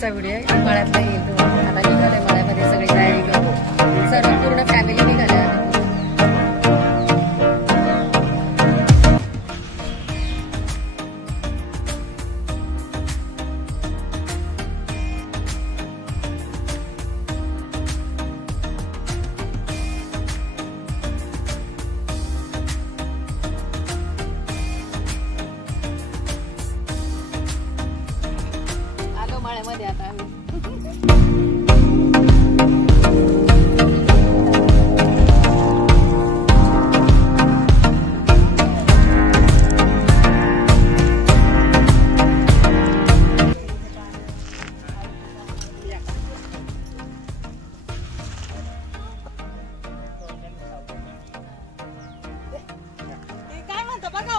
सकाळचा व्हिडिओ आहे. मळ्यातला येईल तो आता निघाले मळ्यामध्ये सगळी तयारी करतो. सर्व पूर्ण फॅमिली निघाले. मळ्यामध्ये आता काय म्हणतो बघा.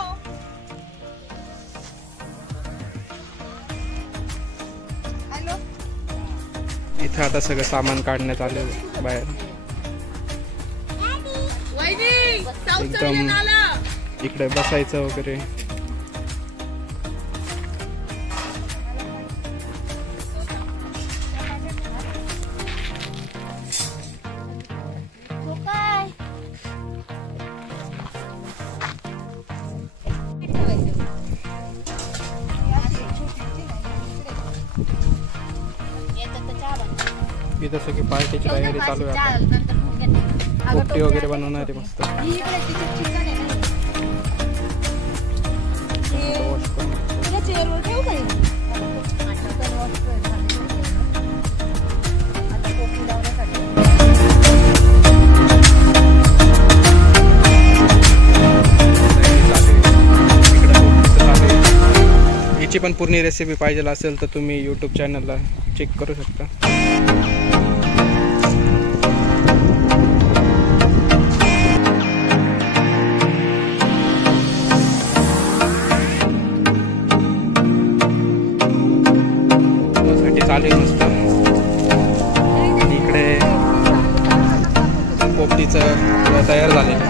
इथं आता सगळं सामान काढण्यात आलं बाहेर. एकदम इकडे बसायचं वगैरे. इथं सगळी पार्टीची तयारी चालू आहे. पोपटी वगैरे बनवणार आहे मस्त. हिची पण पूर्ण रेसिपी पाहिजे असेल तर तुम्ही यूट्यूब चॅनलला चेक करू शकता. चालू आहे मस्त. इकडे पोपटीचं तयार झालेलं.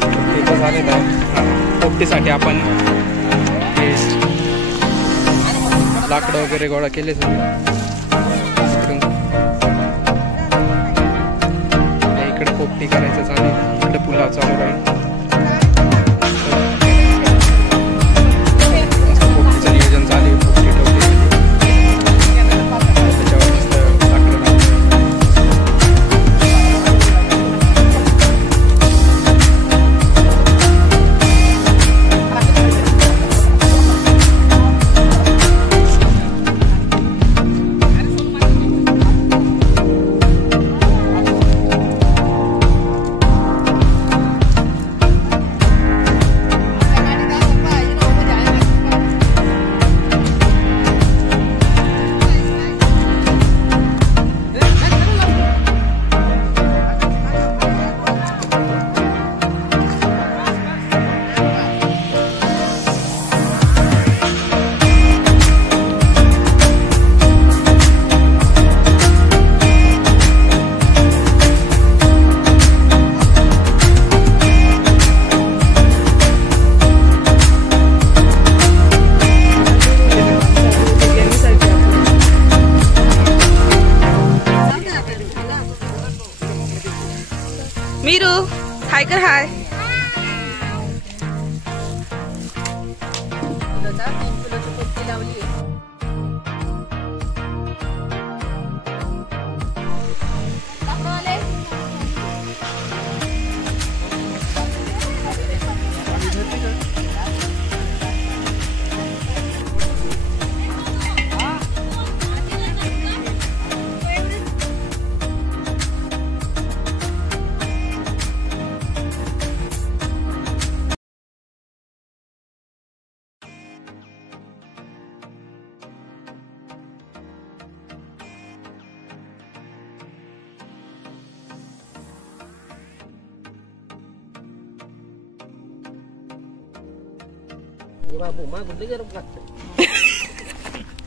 पोपटीचं झालेलं आहे. पोपटीसाठी आपण लाकडं वगैरे गोळा केले सगळे. इकडे पोपटी करायचं चालू आहे. इकडे पुलाव चालू राहील. पोपटीचं नियोजन चालू आहे. पोपटी ठेवली. मीरू हाय कर. हाय पोपटी लावली.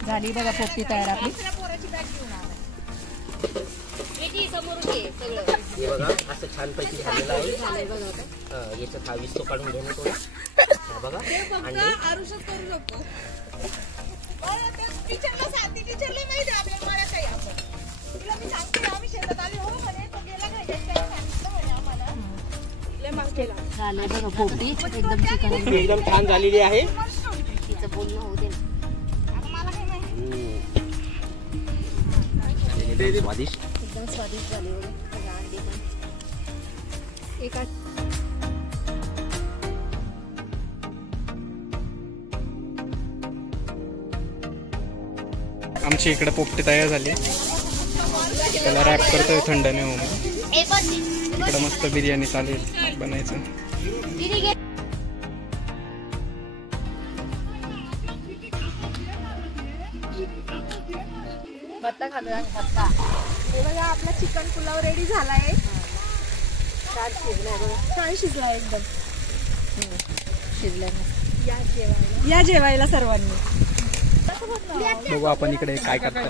झाली बघा पोपटी तयार आपली. बघा असं छान पैकी झालेलं आहे. याच्यात हा विस्तो काढून घेणे थोडा बघा. आणि झालंय बघा पोपटी एकदम चिकन एकदम छान झालेली आहे. तिचं बोलणं होऊ दे. एकदम स्वादिष्ट. एकदम स्वादिष्ट झाली बघा अंडी पण. एका आमची इकडे पोपटी तयार झाली. त्याला रॅप करतोय थंड नाही होऊन. इकडे मस्त बिर्याणी चालेल बनायचं. भत्ता खातो भत्ता. हे बघा आपला चिकन पुलाव रेडी झालाय. छान शिजलाय बघा. छान शिजला एकदम. शिजलाय या जेवायला सर्वांनी. बघू आपण इकडे काय करतोय.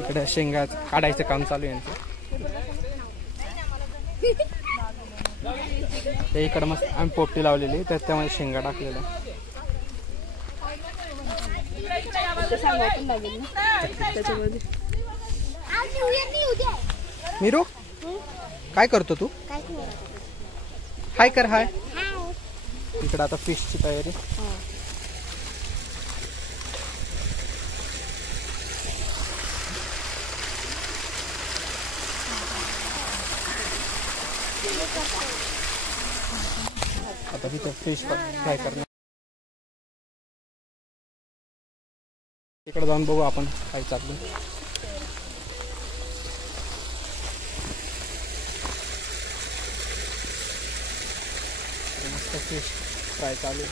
इकडे शेंगा काढायचं काम चालू आहे यांचं. ते इकडे मस्त आम्ही पोपटी लावलेली त्यामध्ये शेंगा टाकलेल्या. मीरू काय करतो तू. हाय कर. हाय. इकडे आता फिशची तयारी. आता तिथे फिश फ्राय करणार. इकडे जाऊन बघू आपण काय चाललं. मस्त फिश फ्राय चालू.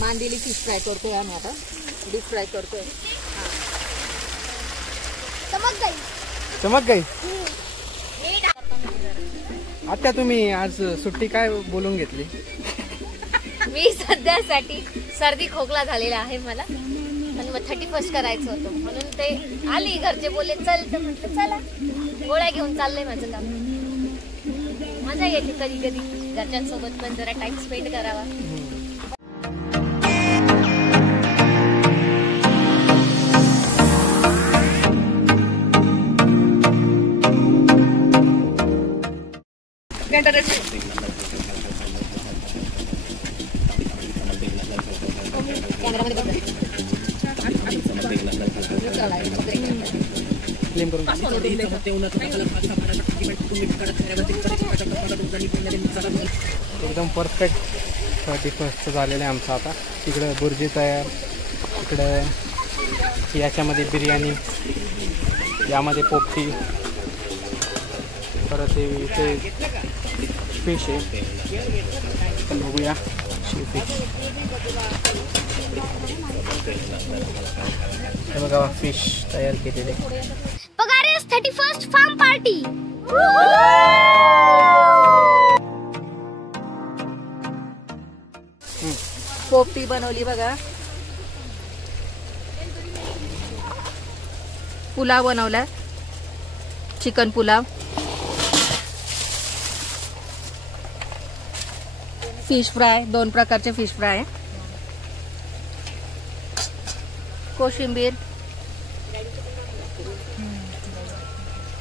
मांदेली फिश फ्राय करतोय आम्ही आता. डीप फ्राय करतोय. चमक गई. आता तुम्ही आज सुट्टी काय बोलून घेतली. मी सध्यासाठी सर्दी खोकला झालेला आहे मला. पण मग 31st करायचं होतं म्हणून ते आली. घरचे बोलले चल तर म्हटलं चला. गोळ्या घेऊन चाललंय माझं काम. मजा येते कधी कधी घरच्यांसोबत पण जरा टाइम स्पेंड करावा. क्लेम करून एकदम परफेक्ट 31st झालेलं आहे आमचं. आता तिकडे बुर्जी तयार. इकडे याच्यामध्ये बिर्याणी. यामध्ये पोपटी. परत इथे फिश आहे. पण बघूया फिश. हे बघा फिश तयार केलेले. पगारेस 31st फार्म पार्टी. पोपटी बनवली बघा. पुलाव बनवला. चिकन पुलाव. Fish fry. 2 प्रकारचे फिश फ्राय. कोशिंबीर.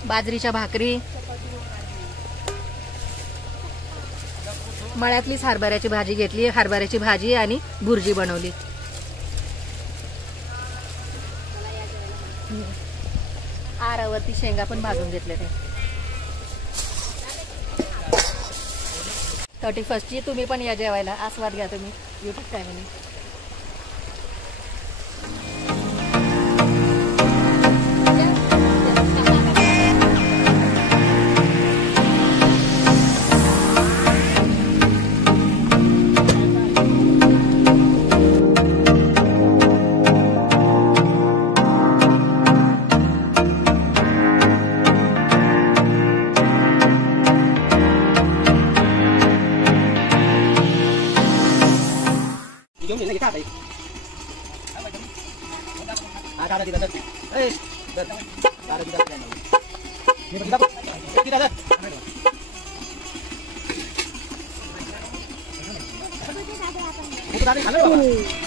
बाजरीच्या भाकरी. मळ्यातलीच हरभऱ्याची भाजी घेतली. हरभऱ्याची भाजी आणि भुर्जी बनवली. आरावरती शेंगा पण भाजून घेतले. ते 31st ची तुम्ही पण या जेवायला. आस्वाद घ्या तुम्ही युट्यूब फॅमिली. खाल्लं बाबा.